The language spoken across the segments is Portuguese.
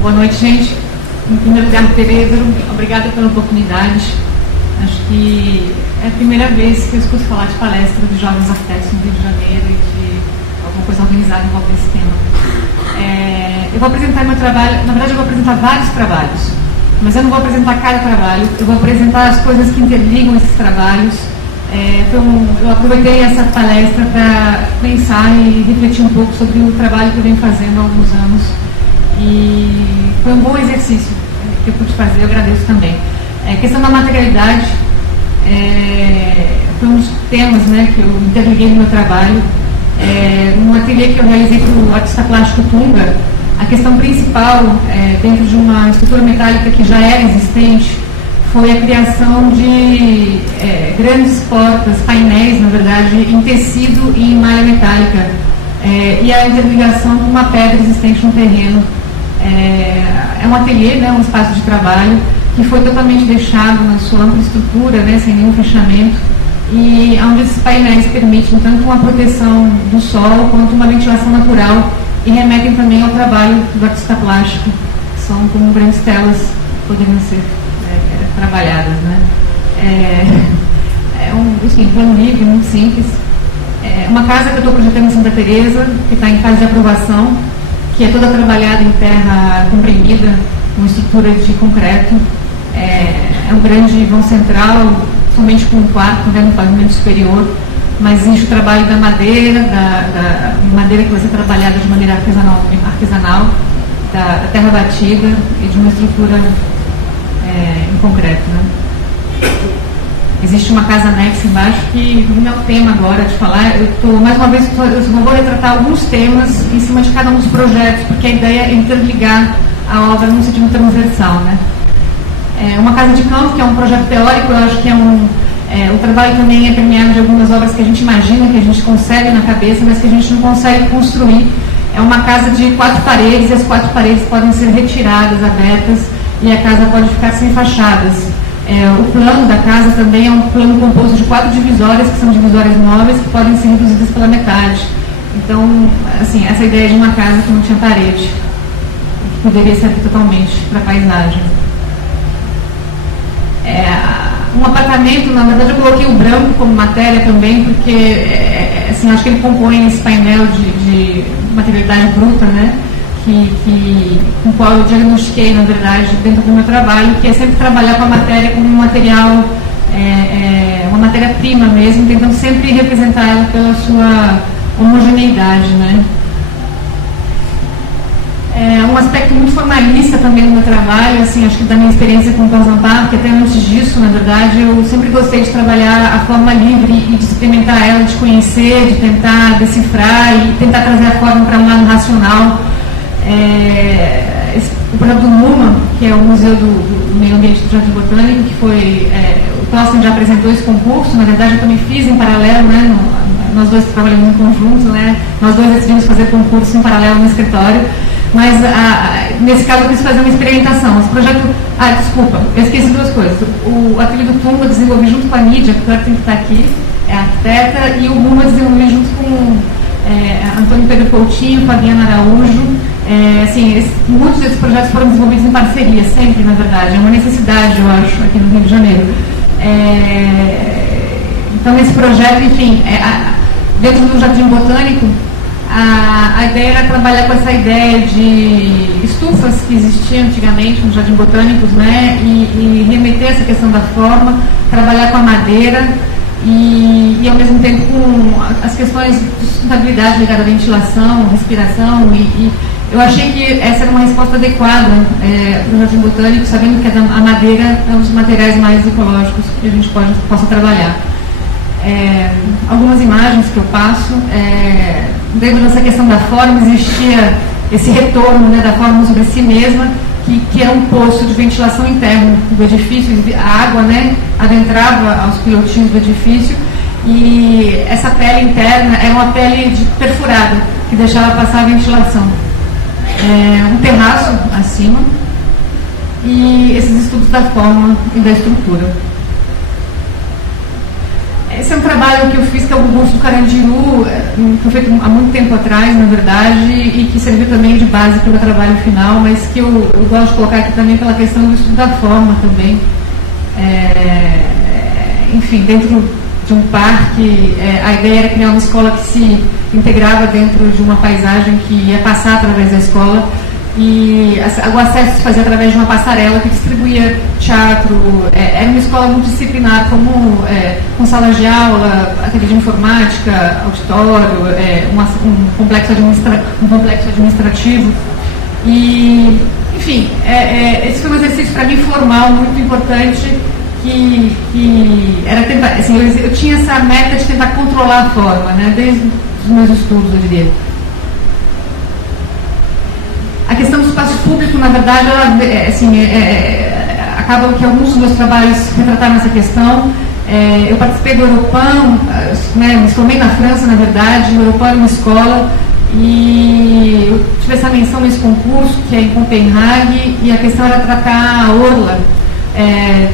Boa noite, gente. Em primeiro lugar, Tereza, obrigada pela oportunidade. Acho que é a primeira vez que eu escuto falar de palestra de jovens arquitetos no Rio de Janeiro e de alguma coisa organizada em volta desse tema. Eu vou apresentar meu trabalho, na verdade eu vou apresentar vários trabalhos, mas eu não vou apresentar cada trabalho, eu vou apresentar as coisas que interligam esses trabalhos. Eu aproveitei essa palestra para pensar e refletir um pouco sobre o trabalho que eu venho fazendo há alguns anos. E foi um bom exercício que eu pude fazer, eu agradeço também. A questão da materialidade foi um dos temas, né, que eu interliguei no meu trabalho. No ateliê que eu realizei para o artista plástico Tunga, a questão principal, dentro de uma estrutura metálica que já era existente, foi a criação de grandes portas, painéis, na verdade, em tecido e em malha metálica, e a interligação com uma pedra existente no terreno. É um ateliê, né, um espaço de trabalho que foi totalmente deixado na sua ampla estrutura, né, sem nenhum fechamento, e onde esses painéis permitem tanto uma proteção do sol quanto uma ventilação natural e remetem também ao trabalho do artista plástico, que são como grandes telas que poderiam ser trabalhadas, né? Enfim, plano livre, muito simples. Uma casa que eu estou projetando em Santa Teresa, que está em fase de aprovação, que é toda trabalhada em terra comprimida, com estrutura de concreto. É um grande vão central, somente com um quarto, né, no pavimento superior, mas existe o trabalho da madeira, da madeira que vai ser trabalhada de maneira artesanal, da terra batida e de uma estrutura em concreto, né? Existe uma casa anexa embaixo que não é o tema agora de falar. Mais uma vez, eu vou retratar alguns temas em cima de cada um dos projetos, porque a ideia é interligar a obra num sentido transversal, né? Uma casa de campo, que é um projeto teórico, eu acho que o trabalho também é permeado de algumas obras que a gente imagina, que a gente concebe na cabeça, mas que a gente não consegue construir. É uma casa de 4 paredes, e as 4 paredes podem ser retiradas, abertas, e a casa pode ficar sem fachadas. O plano da casa também é um plano composto de 4 divisórias, que são divisórias móveis, que podem ser reduzidas pela metade. Então, assim, essa ideia de uma casa que não tinha parede, que poderia ser aqui totalmente para a paisagem. Um apartamento, na verdade eu coloquei o branco como matéria também, porque assim, acho que ele compõe esse painel de materialidade bruta, né? Com o qual eu diagnostiquei, na verdade, dentro do meu trabalho, que é sempre trabalhar com a matéria como um material, uma matéria-prima mesmo, tentando sempre representar ela pela sua homogeneidade, né? Um aspecto muito formalista também no meu trabalho, assim, acho que da minha experiência com o Pós-Amparo, que até antes disso, na verdade, eu sempre gostei de trabalhar a forma livre e de experimentar ela, de conhecer, de tentar decifrar e tentar trazer a forma para um lado racional. O projeto do MUMA, que é o Museu do Meio Ambiente do Jardim Botânico, que foi, o Thorsten já apresentou esse concurso, na verdade eu também fiz em paralelo, né, nós dois trabalhamos em conjunto, né, nós dois decidimos fazer concurso em paralelo no escritório, mas nesse caso eu quis fazer uma experimentação. Esse projeto, desculpa, eu esqueci 2 coisas. O ateliê do Tunga eu desenvolvi junto com a Nídia, que tem que estar aqui, é a arquiteta, e o MUMA eu desenvolvi junto com Antônio Pedro Coutinho, Fabiana Araújo. Muitos desses projetos foram desenvolvidos em parceria, sempre, na verdade. É uma necessidade, eu acho, aqui no Rio de Janeiro. Então, nesse projeto, enfim, dentro do Jardim Botânico, a ideia era trabalhar com essa ideia de estufas que existiam antigamente nos Jardim Botânicos, né, e remeter essa questão da forma, trabalhar com a madeira e ao mesmo tempo com as questões de sustentabilidade ligadas à ventilação, respiração, e eu achei que essa era uma resposta adequada para o Jardim Botânico, sabendo que a madeira é um dos materiais mais ecológicos que a gente possa trabalhar. Algumas imagens que eu passo, dentro dessa questão da forma existia esse retorno, né, da forma sobre si mesma, que era um poço de ventilação interno do edifício. A água, né, adentrava aos pilotinhos do edifício, e essa pele interna era uma pele perfurada, que deixava passar a ventilação. Um terraço acima, e esses estudos da forma e da estrutura. esse é um trabalho que eu fiz, que é o Bucho do Carandiru, que foi feito há muito tempo atrás, na verdade, e que serviu também de base para o meu trabalho final, mas que eu gosto de colocar aqui também pela questão do estudo da forma também. Enfim, dentro de um parque, a ideia era criar uma escola que se integrava dentro de uma paisagem que ia passar através da escola, e o acesso se fazia através de uma passarela que distribuía teatro. Era uma escola multidisciplinar, com salas de aula, ateliê de informática, auditório, um complexo administrativo. E, enfim, esse foi um exercício para mim formal muito importante, que era tentar, assim, eu tinha essa meta de tentar controlar a forma, né, desde os meus estudos, eu diria. A questão do espaço público, na verdade, acaba que alguns dos meus trabalhos retrataram essa questão. Eu participei do Europan, né, me formei na França, na verdade. O Europan era uma escola, e eu tive essa menção nesse concurso, que é em Copenhague, e a questão era tratar a orla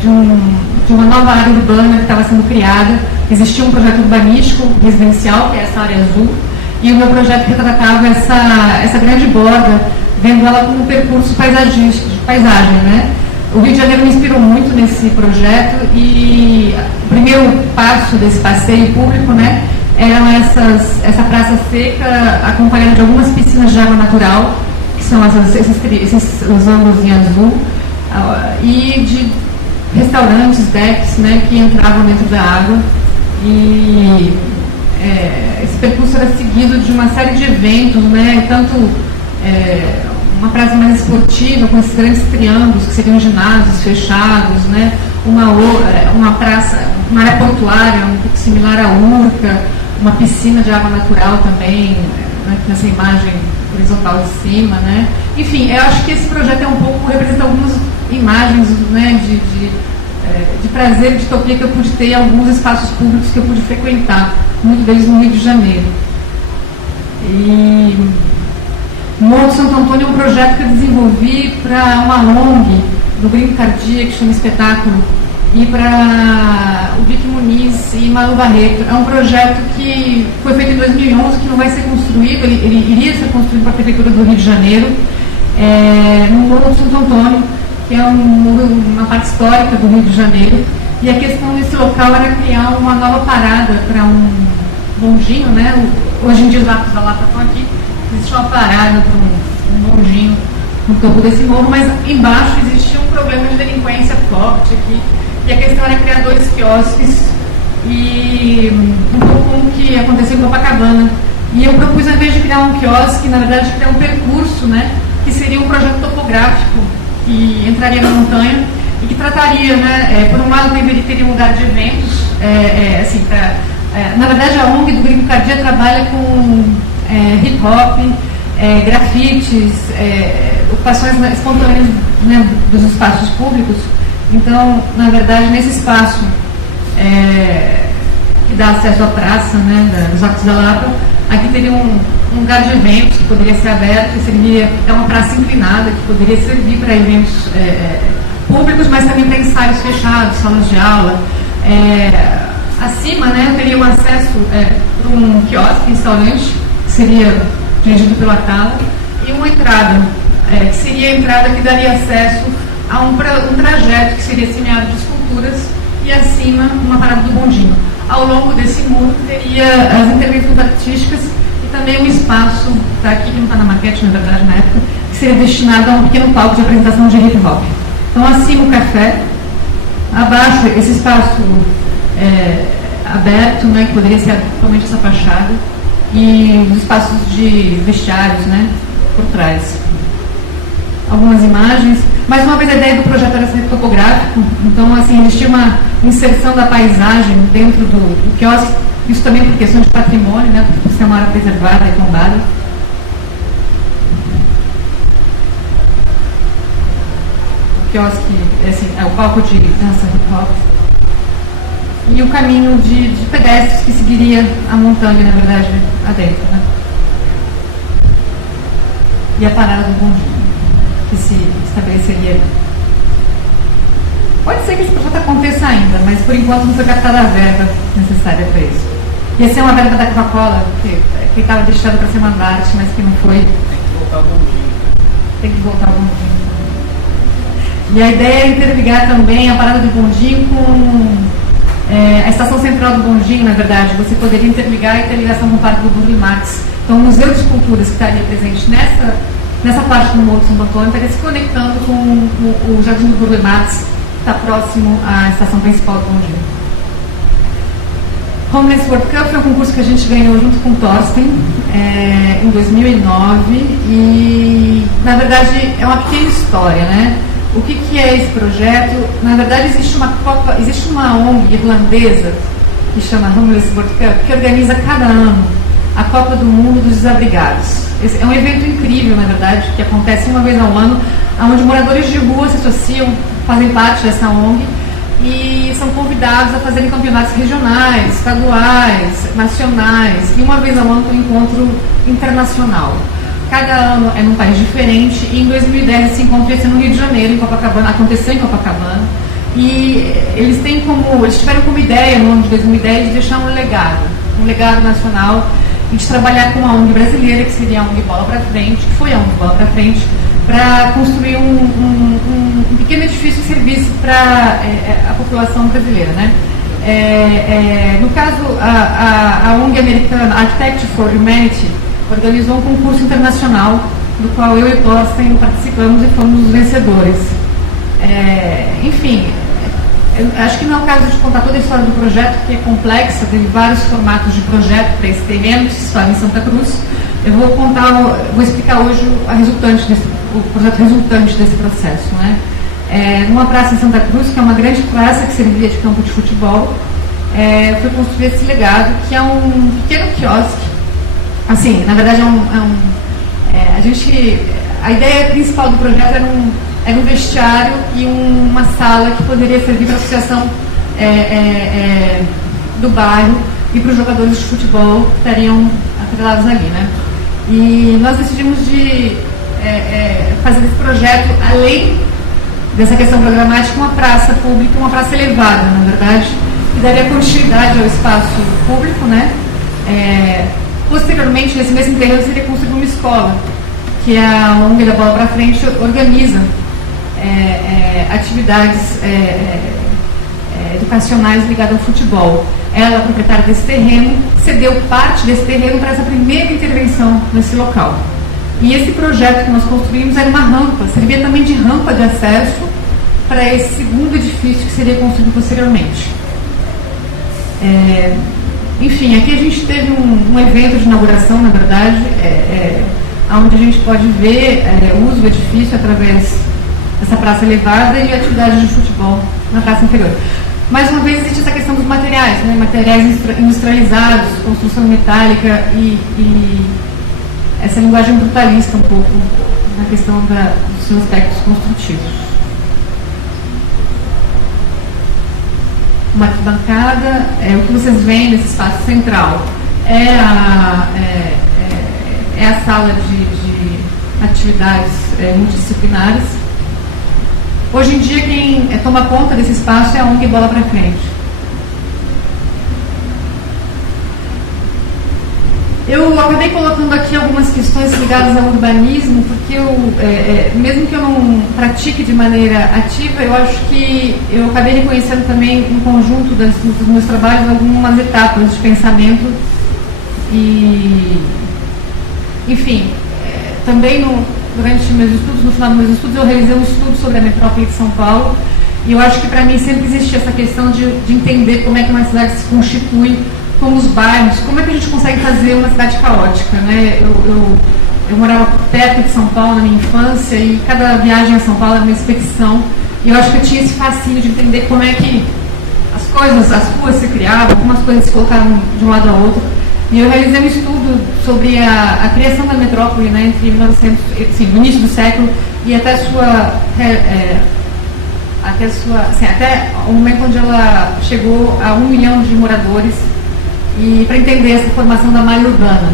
de uma nova área urbana que estava sendo criada. Existia um projeto urbanístico residencial, que é essa área azul, e o meu projeto retratava essa grande borda, vendo ela como um percurso paisagístico, de paisagem, né? O Rio de Janeiro me inspirou muito nesse projeto, e o primeiro passo desse passeio público, né, eram essa praça seca, acompanhada de algumas piscinas de água natural, que são esses ângulos em azul, e de restaurantes, decks, né, que entravam dentro da água. E esse percurso era seguido de uma série de eventos, né, tanto uma praça mais esportiva, com esses grandes triângulos, que seriam ginásios fechados, né, uma praça, uma área portuária, um pouco similar à Urca, uma piscina de água natural também, né, nessa imagem horizontal de cima, né. Enfim, eu acho que esse projeto representa algumas imagens, né, de prazer, de utopia que eu pude ter em alguns espaços públicos que eu pude frequentar, muito deles no Rio de Janeiro. E Morro de Santo Antônio é um projeto que eu desenvolvi para uma ONG do Brinco Cardia, que chama Espetáculo, e para o Vicky Muniz e Malu Barreto. É um projeto que foi feito em 2011, que não vai ser construído, ele iria ser construído para a Prefeitura do Rio de Janeiro, no Morro de Santo Antônio, que é uma parte histórica do Rio de Janeiro. E a questão desse local era criar uma nova parada para um bondinho, né? Hoje em dia os Arcos da Lapa estão aqui. Existe uma parada para um bondinho no topo desse morro, mas embaixo existia um problema de delinquência forte aqui. E a questão era criar 2 quiosques, e um pouco como que aconteceu em Copacabana. E eu propus, ao invés de criar um quiosque, na verdade, criar um percurso, né, que seria um projeto topográfico, que entraria na montanha e que trataria, né, por um lado, teria um lugar de eventos, na verdade, a ONG do Brinco Cardia trabalha com hip hop, grafites, ocupações espontâneas, né, dos espaços públicos. Então, na verdade, nesse espaço que dá acesso à praça, né, dos Arcos da Lapa, aqui teria um lugar de eventos que poderia ser aberto, é uma praça inclinada que poderia servir para eventos públicos, mas também para ensaios fechados, salas de aula. Acima, né, eu teria um acesso para um quiosque, restaurante, que seria dirigido pela Tala, e uma entrada, que seria a entrada que daria acesso a um trajeto que seria semeado de esculturas, e acima uma parada do bondinho. Ao longo desse muro teria as intervenções artísticas e também um espaço, tá aqui, que não está na maquete, na verdade, na época, que seria destinado a um pequeno palco de apresentação de hip hop. Então, acima o café, abaixo esse espaço aberto, né, que poderia ser totalmente essa fachada, e os espaços de vestiários, né, por trás. Algumas imagens. Mais uma vez, a ideia do projeto era ser topográfico, então, assim, existia uma inserção da paisagem dentro do quiosque, isso também por questão de patrimônio, né, por ser uma área preservada e tombada. O quiosque, assim, é o palco de dança hip hop. E o caminho de pedestres que seguiria a montanha, na verdade, adentro, né? E a parada do bondinho, que se estabeleceria. Pode ser que esse projeto aconteça ainda, mas por enquanto não foi captada a verba necessária para isso. Ia ser uma verba da Coca-Cola, que estava deixada para ser mandarte, mas que não foi. Tem que voltar o bondinho. Tem que voltar o bondinho. E a ideia é interligar também a parada do bondinho com a estação central do bondinho, na verdade. Você poderia interligar e ter ligação com o Parque do Burle Marx. Então, o Museu de Esculturas, que estaria presente nessa parte do Morro de Santo Antônio, estaria se conectando com o Jardim do Burle Marx, que está próximo à estação principal do bondinho. Homeless World Cup foi um concurso que a gente ganhou junto com o Thorsten em 2009 e, na verdade, é uma pequena história, né? O que é esse projeto? Na verdade, existe uma ONG irlandesa que chama Homeless World Cup, que organiza cada ano a Copa do Mundo dos Desabrigados. Esse é um evento incrível, na verdade, que acontece uma vez ao ano, onde moradores de rua se associam, fazem parte dessa ONG e são convidados a fazerem campeonatos regionais, estaduais, nacionais, e uma vez ao ano tem um encontro internacional. Cada ano é num país diferente, e em 2010 esse encontro ia ser no Rio de Janeiro, em Copacabana, aconteceu em Copacabana, e eles tiveram como ideia, no ano de 2010, de deixar um legado nacional, e de trabalhar com uma ONG brasileira, que seria a ONG Bola pra Frente, que foi a ONG Bola pra Frente, para construir um pequeno edifício de serviço para a população brasileira, né? No caso, a ONG americana Architect for Humanity organizou um concurso internacional, do qual eu e Thorsten participamos e fomos os vencedores. Enfim, acho que não é o caso de contar toda a história do projeto, que é complexa, teve vários formatos de projeto para esse terreno, que se fala em Santa Cruz. Eu vou explicar hoje o projeto resultante desse processo, né? Numa praça em Santa Cruz, que é uma grande praça que servia de campo de futebol, foi construído esse legado, que é um pequeno quiosque. Assim, na verdade a ideia principal do projeto era um vestiário e uma sala que poderia servir para a associação do bairro e para os jogadores de futebol que estariam atrelados ali, né? E nós decidimos de fazer esse projeto, além dessa questão programática, uma praça pública, uma praça elevada, na verdade, que daria continuidade ao espaço público, né? Posteriormente, nesse mesmo terreno, seria construída uma escola, que a ONG da Bola pra Frente organiza atividades educacionais ligadas ao futebol. Ela, proprietária desse terreno, cedeu parte desse terreno para essa primeira intervenção nesse local. E esse projeto que nós construímos era uma rampa, servia também de rampa de acesso para esse segundo edifício que seria construído posteriormente. Enfim, aqui a gente teve um evento de inauguração, na verdade, onde a gente pode ver o uso do edifício através dessa praça elevada e atividades de futebol na praça inferior. Mais uma vez, existe essa questão dos materiais, né? Materiais industrializados, construção metálica e essa linguagem brutalista um pouco na questão dos seus aspectos construtivos. Uma arquibancada, o que vocês veem nesse espaço central é a sala de atividades multidisciplinares. Hoje em dia, quem toma conta desse espaço é a ONG Bola pra Frente. Eu acabei colocando aqui algumas questões ligadas ao urbanismo, porque mesmo que eu não pratique de maneira ativa, eu acho que eu acabei reconhecendo também, no conjunto dos meus trabalhos, algumas etapas de pensamento. E, enfim, também durante meus estudos, no final dos meus estudos, eu realizei um estudo sobre a metrópole de São Paulo, e eu acho que para mim sempre existia essa questão de entender como é que uma cidade se constitui, como os bairros, como é que a gente consegue fazer uma cidade caótica, né? Eu morava perto de São Paulo na minha infância, e cada viagem a São Paulo era uma expedição, e eu acho que eu tinha esse fascínio de entender como é que as ruas se criavam, como as coisas se colocavam de um lado ao outro. E eu realizei um estudo sobre a criação da metrópole, né, entre 1900, assim, no início do século e até o momento onde ela chegou a 1 milhão de moradores, e para entender essa formação da malha urbana.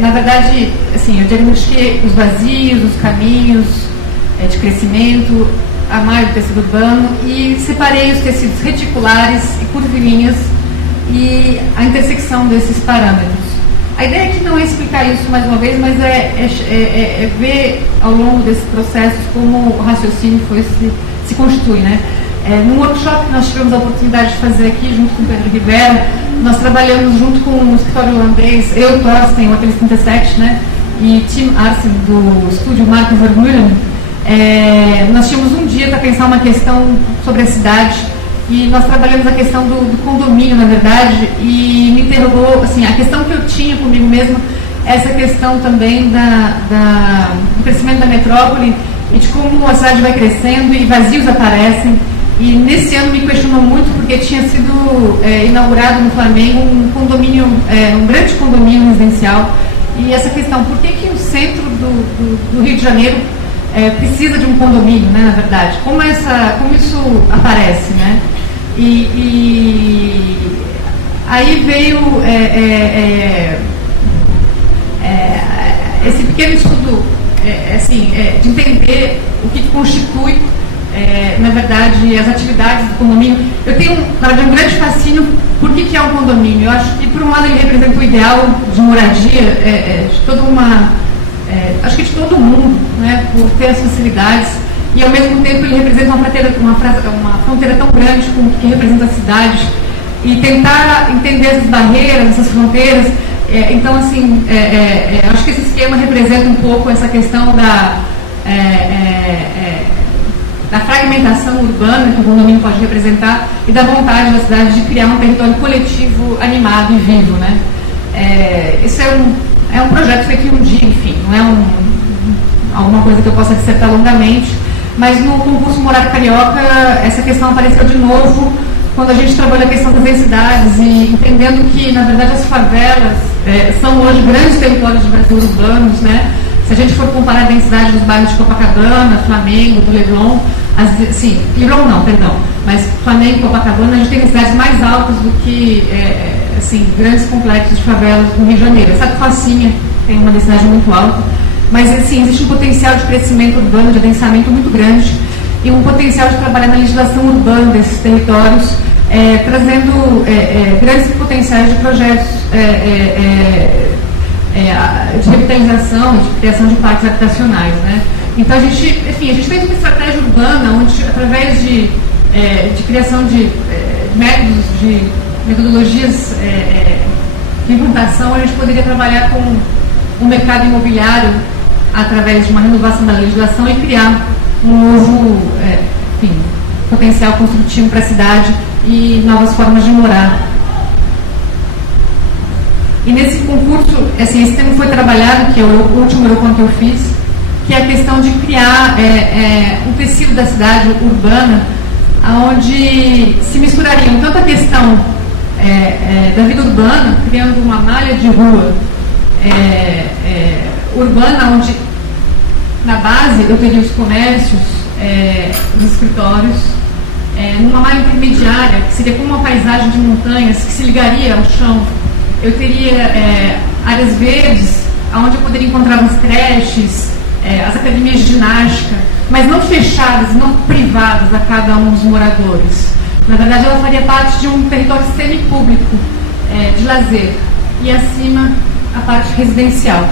Na verdade, assim, eu diagnostiquei os vazios, os caminhos de crescimento, a malha do tecido urbano e separei os tecidos reticulares e curvilíneas e a intersecção desses parâmetros. A ideia aqui não é explicar isso mais uma vez, mas é ver ao longo desse processo como o raciocínio se constitui, né? Num workshop que nós tivemos a oportunidade de fazer aqui, junto com o Pedro Rivera, nós trabalhamos junto com o escritório holandês, eu, Thorsten, o Hotel 37, né? E Tim Arsen, do estúdio Marco Vermeulen. Nós tínhamos um dia para pensar uma questão sobre a cidade e nós trabalhamos a questão do condomínio, na verdade, e me interrogou, assim, a questão que eu tinha comigo mesma, essa questão também do crescimento da metrópole e de como a cidade vai crescendo e vazios aparecem. E nesse ano me questionou muito porque tinha sido inaugurado no Flamengo um condomínio, um grande condomínio residencial. E essa questão, por que o centro do Rio de Janeiro precisa de um condomínio, né, na verdade? Como isso aparece, né? E aí veio esse pequeno estudo de entender o que constitui, na verdade, as atividades do condomínio. Eu tenho um grande fascínio por que é um condomínio. Eu acho que, por um lado, ele representa o ideal de moradia de toda acho que de todo mundo, né, por ter as facilidades, e ao mesmo tempo ele representa uma fronteira tão grande com o que representa a cidade, e tentar entender essas barreiras, essas fronteiras. Então, assim, acho que esse esquema representa um pouco essa questão da fragmentação urbana que o condomínio pode representar e da vontade da cidade de criar um território coletivo animado e vivo, né? Isso é um projeto feito em um dia, enfim, não é alguma coisa que eu possa dissertar longamente, mas no concurso Morar Carioca essa questão apareceu de novo quando a gente trabalha a questão das densidades e entendendo que, na verdade, as favelas são hoje grandes territórios de vazio urbanos, né? Se a gente for comparar a densidade dos bairros de Copacabana, Flamengo, do Leblon, Leblon não, perdão, mas Flamengo e Copacabana, a gente tem densidades mais altas do que grandes complexos de favelas do Rio de Janeiro. Essa Facinha tem uma densidade muito alta, mas existe um potencial de crescimento urbano, de adensamento muito grande e um potencial de trabalhar na legislação urbana desses territórios, trazendo grandes potenciais de projetos de revitalização, de criação de parques habitacionais, né? Então a gente fez uma estratégia urbana onde, através de criação de métodos, de metodologias de implantação, a gente poderia trabalhar com o mercado imobiliário através de uma renovação da legislação e criar um novo potencial construtivo para a cidade e novas formas de morar. E nesse concurso, esse tema foi trabalhado, que é o último Eurocon que eu fiz, que é a questão de criar um tecido da cidade urbana, onde se misturariam tanto a questão da vida urbana, criando uma malha de rua urbana, onde na base eu teria os comércios, os escritórios, numa malha intermediária, que seria como uma paisagem de montanhas que se ligaria ao chão. Eu teria áreas verdes, onde eu poderia encontrar as creches, as academias de ginástica, mas não fechadas, não privadas a cada um dos moradores. Na verdade, ela faria parte de um território semipúblico de lazer. E acima, a parte residencial,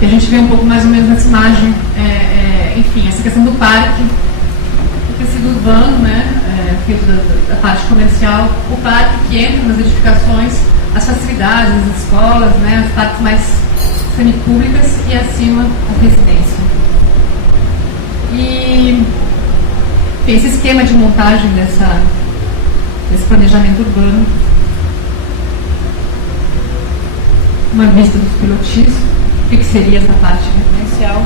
que a gente vê um pouco mais ou menos nessa imagem, essa questão do parque, o tecido urbano, né, feito da parte comercial, o parque que entra nas edificações, as facilidades, as escolas, né, as partes mais semipúblicas e acima a residência. E esse esquema de montagem desse planejamento urbano, uma vista dos pilotis, o que seria essa parte residencial.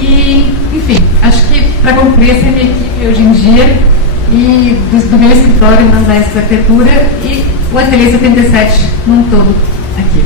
E, enfim, acho que para concluir, essa é a minha equipe hoje em dia, e do meu escritório na Arquitetura e o Ateliê 77 num todo aqui.